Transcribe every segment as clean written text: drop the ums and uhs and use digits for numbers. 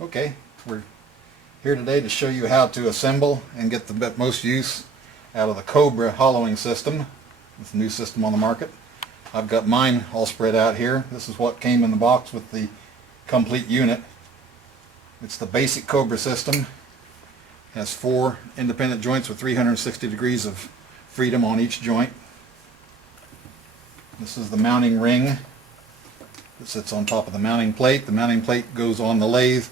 Okay, we're here today to show you how to assemble and get the most use out of the Kobra hollowing system. It's a new system on the market. I've got mine all spread out here. This is what came in the box with the complete unit. It's the basic Kobra system. It has 4 independent joints with 360 degrees of freedom on each joint. This is the mounting ring that sits on top of the mounting plate. The mounting plate goes on the lathe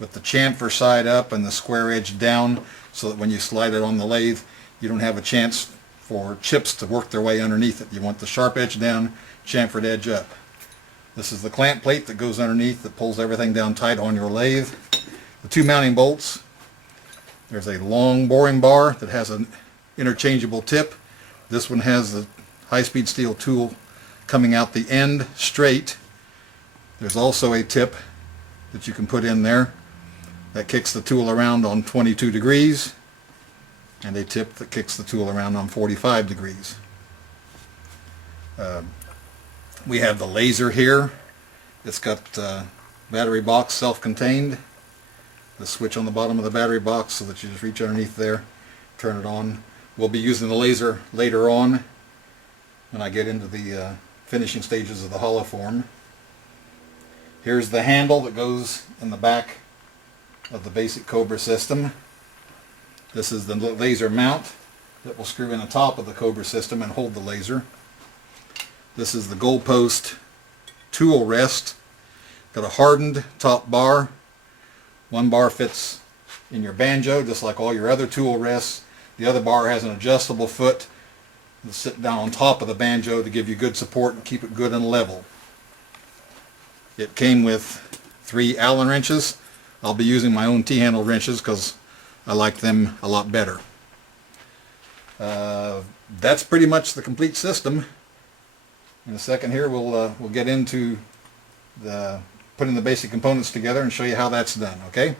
with the chamfer side up and the square edge down, so that when you slide it on the lathe you don't have a chance for chips to work their way underneath it. You want the sharp edge down, chamfered edge up. This is the clamp plate that goes underneath that pulls everything down tight on your lathe. The 2 mounting bolts. There's a long boring bar that has an interchangeable tip. This one has the high-speed steel tool coming out the end straight. There's also a tip that you can put in there that kicks the tool around on 22 degrees, and a tip that kicks the tool around on 45 degrees. We have the laser here. It's got battery box self-contained. The switch on the bottom of the battery box so that you just reach underneath there, turn it on. We'll be using the laser later on when I get into the finishing stages of the hollow form. Here's the handle that goes in the back of the basic Kobra system. This is the laser mount that will screw in the top of the Kobra system and hold the laser. This is the goalpost tool rest. Got a hardened top bar. One bar fits in your banjo just like all your other tool rests. The other bar has an adjustable foot to sit down on top of the banjo to give you good support and keep it good and level. It came with 3 Allen wrenches. I'll be using my own T-handle wrenches because I like them a lot better. That's pretty much the complete system. In a second here we'll get into the putting the basic components together and show you how that's done, okay?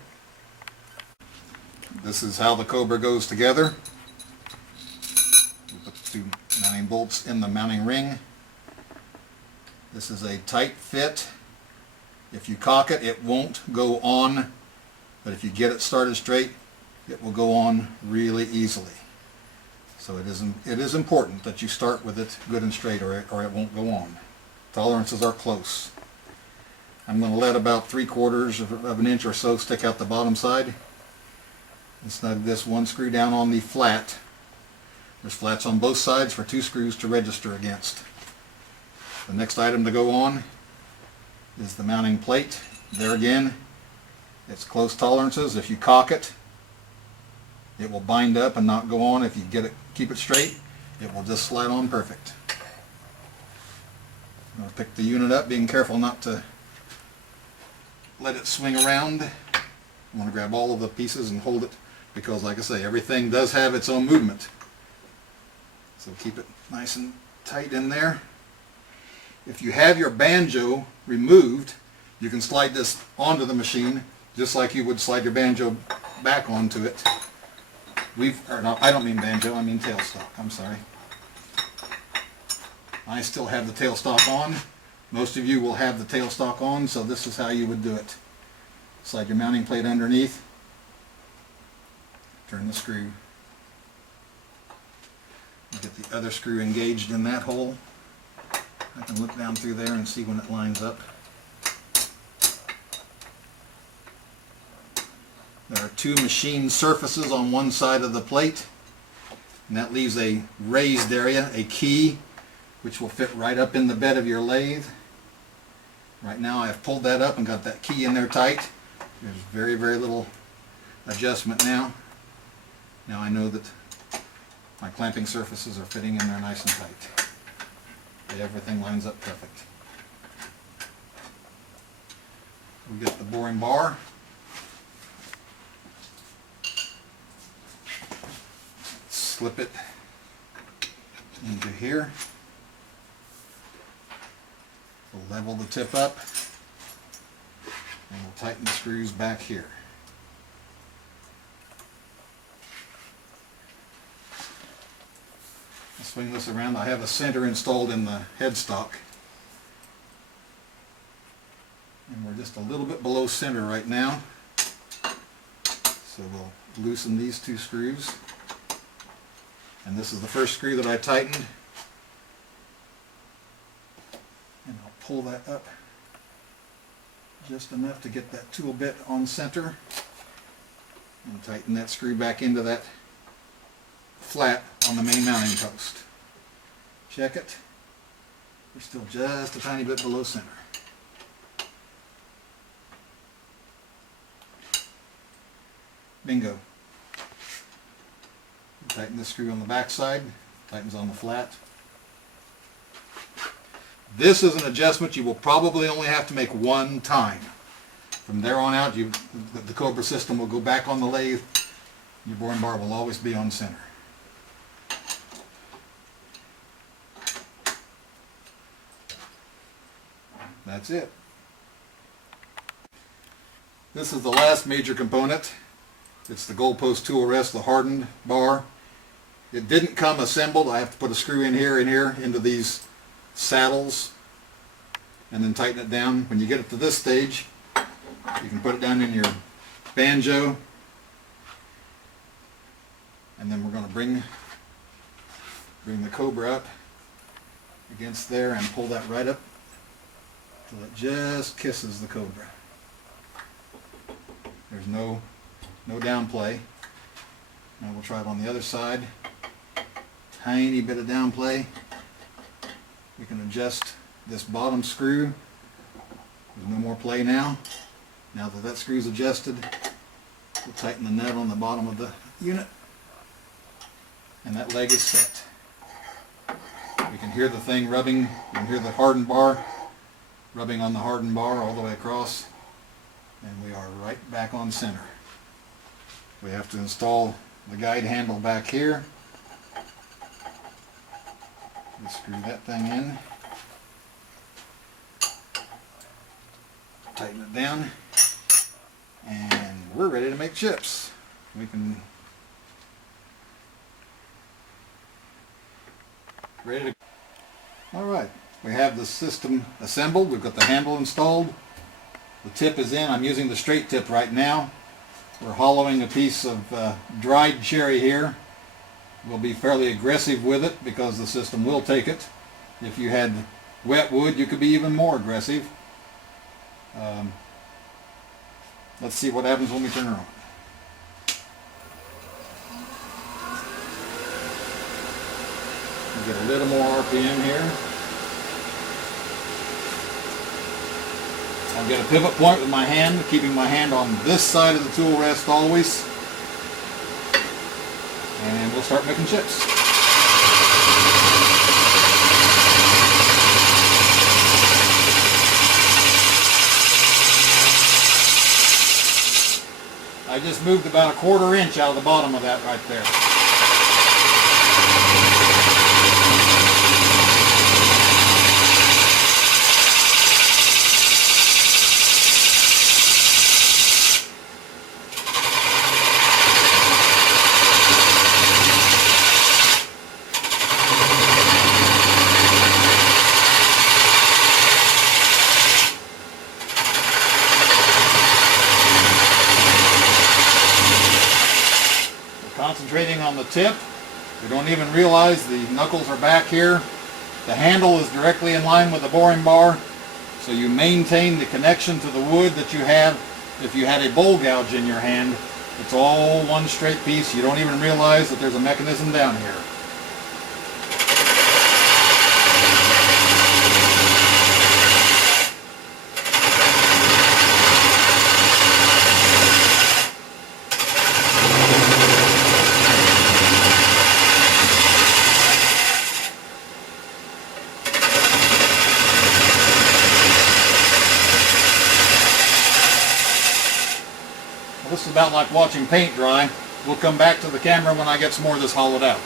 This is how the Kobra goes together. We put the 2 mounting bolts in the mounting ring. This is a tight fit. If you cock it, it won't go on, but if you get it started straight, it will go on really easily. So it is important that you start with it good and straight, or it won't go on. Tolerances are close. I'm going to let about 3/4 of an inch or so stick out the bottom side and snug this one screw down on the flat. There's flats on both sides for 2 screws to register against. The next item to go on is the mounting plate. There again, it's close tolerances. If you cock it, it will bind up and not go on. If you keep it straight, it will just slide on perfect. I'm going to pick the unit up, being careful not to let it swing around. I want to grab all of the pieces and hold it because, like I say, everything does have its own movement. So keep it nice and tight in there. If you have your banjo removed, you can slide this onto the machine just like you would slide your banjo back onto it. I don't mean banjo, I mean tailstock. I'm sorry. I still have the tailstock on. Most of you will have the tailstock on, so this is how you would do it. Slide your mounting plate underneath. Turn the screw. Get the other screw engaged in that hole. I can look down through there and see when it lines up. There are 2 machine surfaces on one side of the plate, and that leaves a raised area, a key, which will fit right up in the bed of your lathe. Right now I've pulled that up and got that key in there tight. There's very, very little adjustment now. Now I know that my clamping surfaces are fitting in there nice and tight. Everything lines up perfect. We get the boring bar. Slip it into here. We'll level the tip up and we'll tighten the screws back here. I'll swing this around. I have a center installed in the headstock. And we're just a little bit below center right now. So we'll loosen these two screws. And this is the first screw that I tightened. And I'll pull that up just enough to get that tool bit on center. And tighten that screw back into that flat on the main mounting post. Check it. We're still just a tiny bit below center. Bingo. Tighten the screw on the back side, tightens on the flat. This is an adjustment you will probably only have to make one time. From there on out, the Kobra system will go back on the lathe. Your boring bar will always be on center. That's it. This is the last major component. It's the goalpost tool rest, the hardened bar. It didn't come assembled. I have to put a screw in here into these saddles and then tighten it down. When you get it to this stage, you can put it down in your banjo, and then we're going to bring the Kobra up against there and pull that right up till it just kisses the Kobra. There's no downplay. Now we'll try it on the other side. Tiny bit of downplay. We can adjust this bottom screw. There's no more play now. Now that that screw's adjusted, we'll tighten the nut on the bottom of the unit, and that leg is set. You can hear the thing rubbing. You can hear the hardened bar rubbing on the hardened bar all the way across, and we are right back on center. We have to install the guide handle back here. We'll screw that thing in, tighten it down, and we're ready to make chips. We can ready to. All right, we have the system assembled. We've got the handle installed. The tip is in. I'm using the straight tip right now. We're hollowing a piece of dried cherry here. We'll be fairly aggressive with it because the system will take it. If you had wet wood, you could be even more aggressive. Let's see what happens when we turn her on. We'll get a little more RPM here. I'll get a pivot point with my hand, keeping my hand on this side of the tool rest always. And we'll start making chips. I just moved about a 1/4 inch out of the bottom of that right there. Concentrating on the tip. We don't even realize the knuckles are back here. The handle is directly in line with the boring bar, so you maintain the connection to the wood that you have if you had a bowl gouge in your hand. It's all one straight piece. You don't even realize that there's a mechanism down here. This is about like watching paint dry. We'll come back to the camera when I get some more of this hollowed out.